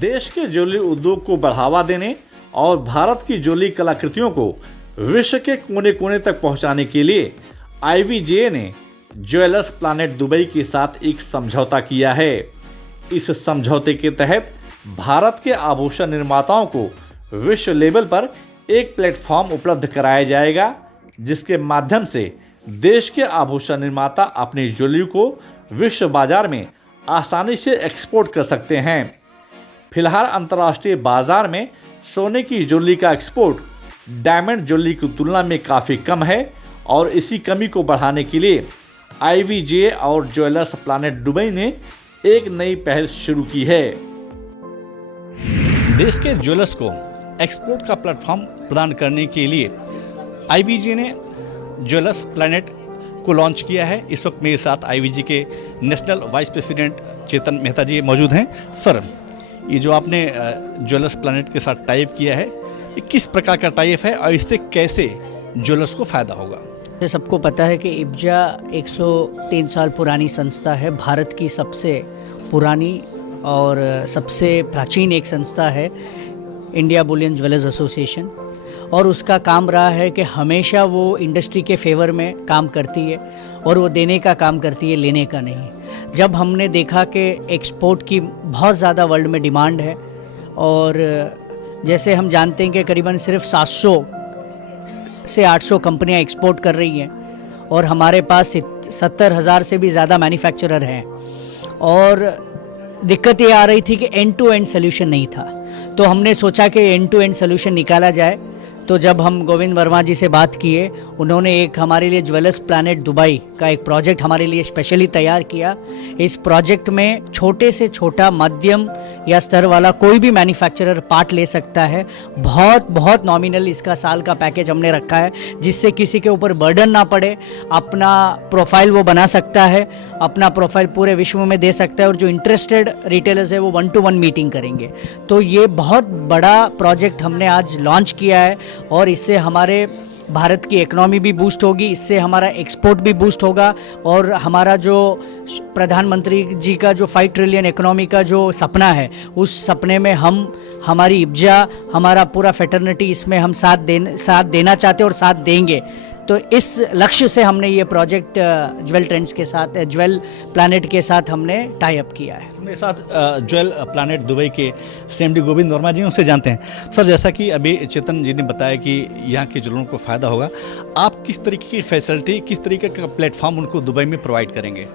देश के ज्वेलरी उद्योग को बढ़ावा देने और भारत की ज्वेलरी कलाकृतियों को विश्व के कोने कोने तक पहुंचाने के लिए IVJA ने ज्वेलर्स प्लानेट दुबई के साथ एक समझौता किया है। इस समझौते के तहत भारत के आभूषण निर्माताओं को विश्व लेवल पर एक प्लेटफॉर्म उपलब्ध कराया जाएगा, जिसके माध्यम से देश के आभूषण निर्माता अपनी ज्वेलरी को विश्व बाजार में आसानी से एक्सपोर्ट कर सकते हैं। फिलहाल अंतर्राष्ट्रीय बाजार में सोने की ज्वेलरी का एक्सपोर्ट डायमंड ज्वेलरी की तुलना में काफ़ी कम है और इसी कमी को बढ़ाने के लिए IVJA और ज्वेलर्स प्लानेट दुबई ने एक नई पहल शुरू की है। देश के ज्वेलर्स को एक्सपोर्ट का प्लेटफॉर्म प्रदान करने के लिए IVJA ने ज्वेलर्स प्लानेट को लॉन्च किया है। इस वक्त मेरे साथ IVJA के नेशनल वाइस प्रेसिडेंट चेतन मेहता जी मौजूद हैं। सर, ये जो आपने ज्वेलर्स प्लानेट के साथ टाइप किया है, ये किस प्रकार का टाइप है और इससे कैसे ज्वेलर्स को फ़ायदा होगा? सबको पता है कि IVJA 103 साल पुरानी संस्था है। भारत की सबसे पुरानी और सबसे प्राचीन एक संस्था है, इंडिया बुलियन ज्वेलर्स एसोसिएशन, और उसका काम रहा है कि हमेशा वो इंडस्ट्री के फेवर में काम करती है और वो देने का काम करती है, लेने का नहीं। जब हमने देखा कि एक्सपोर्ट की बहुत ज़्यादा वर्ल्ड में डिमांड है और जैसे हम जानते हैं कि करीबन सिर्फ 700 से 800 कंपनियां एक्सपोर्ट कर रही हैं और हमारे पास 70,000 से भी ज़्यादा मैन्युफैक्चरर हैं, और दिक्कत ये आ रही थी कि एंड टू एंड सोल्यूशन नहीं था। तो हमने सोचा कि एंड टू एंड सोल्यूशन निकाला जाए। तो जब हम गोविंद वर्मा जी से बात किए, उन्होंने एक हमारे लिए ज्वेलर्स प्लानेट दुबई का एक प्रोजेक्ट हमारे लिए स्पेशली तैयार किया। इस प्रोजेक्ट में छोटे से छोटा, मध्यम या स्तर वाला कोई भी मैन्युफैक्चरर पार्ट ले सकता है। बहुत नॉमिनल इसका साल का पैकेज हमने रखा है, जिससे किसी के ऊपर बर्डन ना पड़े। अपना प्रोफाइल वो बना सकता है, अपना प्रोफाइल पूरे विश्व में दे सकता है, और जो इंटरेस्टेड रिटेलर्स है वो 1-to-1 मीटिंग करेंगे। तो ये बहुत बड़ा प्रोजेक्ट हमने आज लॉन्च किया है और इससे हमारे भारत की इकोनॉमी भी बूस्ट होगी, इससे हमारा एक्सपोर्ट भी बूस्ट होगा, और हमारा जो प्रधानमंत्री जी का जो 5 ट्रिलियन इकोनॉमी का जो सपना है, उस सपने में हमारी IVJA, हमारा पूरा फेटर्निटी इसमें हम साथ देना चाहते हैं और साथ देंगे। तो इस लक्ष्य से हमने ये प्रोजेक्ट ज्वेल ट्रेंड्स के साथ, ज्वेल प्लानेट के साथ हमने टाई अप किया है। मेरे साथ ज्वेल प्लानेट दुबई के CMD गोविंद वर्मा जी, उनसे जानते हैं। सर, जैसा कि अभी चेतन जी ने बताया कि यहाँ के ज्वेलरों को फ़ायदा होगा, आप किस तरीके की फैसिलिटी, किस तरीके का प्लेटफॉर्म उनको दुबई में प्रोवाइड करेंगे?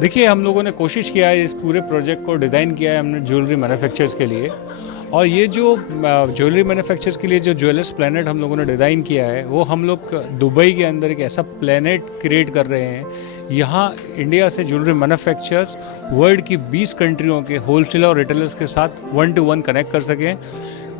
देखिए, हम लोगों ने कोशिश किया है, इस पूरे प्रोजेक्ट को डिज़ाइन किया है हमने ज्वेलरी मैन्युफैक्चरर्स के लिए। और ये जो ज्वेलरी मैन्युफैक्चरर्स के लिए जो ज्वेलर्स प्लानेट हम लोगों ने डिज़ाइन किया है, वो हम लोग दुबई के अंदर एक ऐसा प्लानेट क्रिएट कर रहे हैं। यहाँ इंडिया से ज्वेलरी मैन्युफैक्चरर्स वर्ल्ड की 20 कंट्रियों के होलसेलर और रिटेलर्स के साथ 1-to-1 कनेक्ट कर सकें।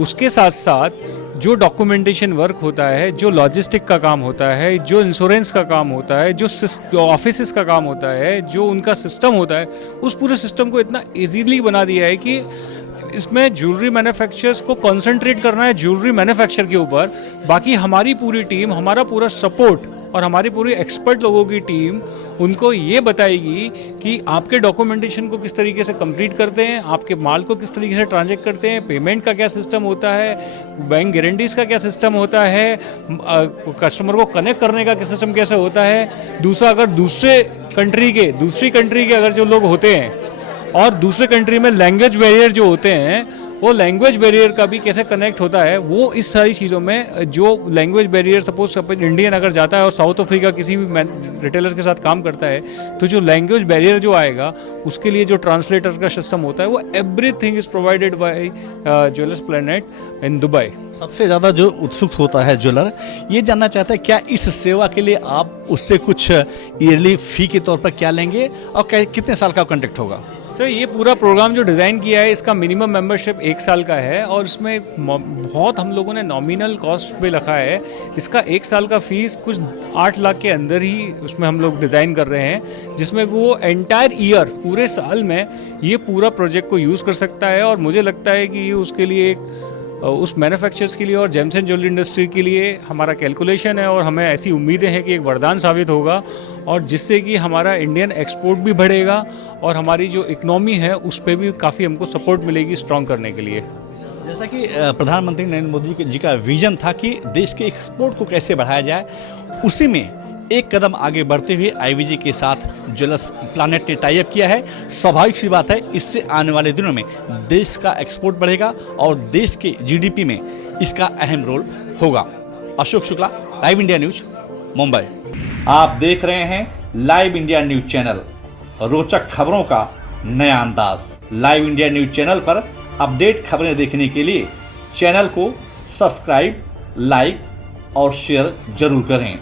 उसके साथ साथ जो डॉक्यूमेंटेशन वर्क होता है, जो लॉजिस्टिक का काम होता है, जो इंश्योरेंस का काम होता है, जो ऑफिस का काम होता है, जो उनका सिस्टम होता है, उस पूरे सिस्टम को इतना ईजीली बना दिया है कि इसमें ज्वेलरी मैन्युफैक्चरर्स को कंसंट्रेट करना है ज्वेलरी मैन्युफैक्चर के ऊपर। बाकी हमारी पूरी टीम, हमारा पूरा सपोर्ट और हमारी पूरी एक्सपर्ट लोगों की टीम उनको ये बताएगी कि आपके डॉक्यूमेंटेशन को किस तरीके से कंप्लीट करते हैं, आपके माल को किस तरीके से ट्रांजैक्ट करते हैं, पेमेंट का क्या सिस्टम होता है, बैंक गारंटीज का क्या सिस्टम होता है, कस्टमर को कनेक्ट करने का सिस्टम कैसे होता है। दूसरा, अगर दूसरी कंट्री के अगर जो लोग होते हैं और दूसरे कंट्री में लैंग्वेज बैरियर जो होते हैं, वो लैंग्वेज बैरियर का भी कैसे कनेक्ट होता है, वो इस सारी चीज़ों में जो लैंग्वेज बैरियर, सपोज इंडियन अगर जाता है और साउथ अफ्रीका किसी भी रिटेलर के साथ काम करता है, तो जो लैंग्वेज बैरियर जो आएगा, उसके लिए जो ट्रांसलेटर का सिस्टम होता है, वो everything is provided by jewellers planet in Dubai. सबसे ज़्यादा जो उत्सुक होता है ज्वेलर, ये जानना चाहता है क्या इस सेवा के लिए आप उससे कुछ ईयरली फ़ी के तौर पर क्या लेंगे और कितने साल का कॉन्ट्रैक्ट होगा? सर, ये पूरा प्रोग्राम जो डिज़ाइन किया है, इसका मिनिमम मेंबरशिप 1 साल का है और इसमें बहुत हम लोगों ने नॉमिनल कॉस्ट पे रखा है। इसका 1 साल का फीस कुछ 8 लाख के अंदर ही उसमें हम लोग डिज़ाइन कर रहे हैं, जिसमें वो एंटायर ईयर, पूरे साल में ये पूरा प्रोजेक्ट को यूज़ कर सकता है। और मुझे लगता है कि ये उसके लिए एक उस मैन्युफैक्चरर्स के लिए और जेम्स एंड ज्वेलरी इंडस्ट्री के लिए हमारा कैलकुलेशन है और हमें ऐसी उम्मीदें हैं कि एक वरदान साबित होगा और जिससे कि हमारा इंडियन एक्सपोर्ट भी बढ़ेगा और हमारी जो इकनॉमी है उस पर भी काफ़ी हमको सपोर्ट मिलेगी स्ट्रॉन्ग करने के लिए। जैसा कि प्रधानमंत्री नरेंद्र मोदी जी का विजन था कि देश के एक्सपोर्ट को कैसे बढ़ाया जाए, उसी में एक कदम आगे बढ़ते हुए आईवीजी के साथ ज्वेलर्स प्लानेट ने टाई अप किया है। स्वाभाविक सी बात है, इससे आने वाले दिनों में देश का एक्सपोर्ट बढ़ेगा और देश के जीडीपी में इसका अहम रोल होगा। Ashok Shukla, live India news, Mumbai. आप देख रहे हैं लाइव इंडिया न्यूज चैनल, रोचक खबरों का नया अंदाज। लाइव इंडिया न्यूज चैनल पर अपडेट खबरें देखने के लिए चैनल को सब्सक्राइब, लाइक और शेयर जरूर करें।